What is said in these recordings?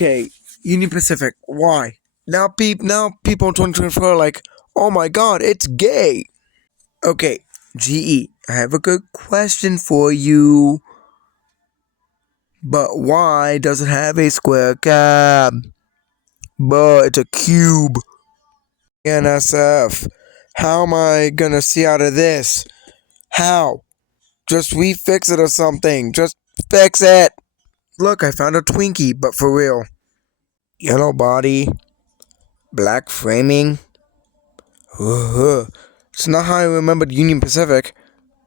Okay, Union Pacific. Why? Now people in 2024 are like, oh my god, it's gay. Okay, GE, I have a good question for you. But why does it have a square cab? But it's a cube. NSF. How am I gonna see out of this? How? Just refix it or something. Just fix it. Look, I found a Twinkie, but for real. Yellow body, black framing. It's not how I remembered Union Pacific.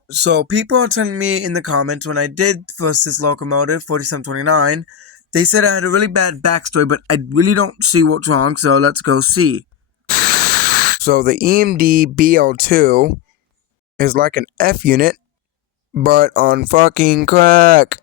So people are telling me in the comments when I did first this locomotive 4729, they said I had a really bad backstory, but I really don't see what's wrong, so let's go see. So the EMD BL2 is like an F unit, but on fucking crack.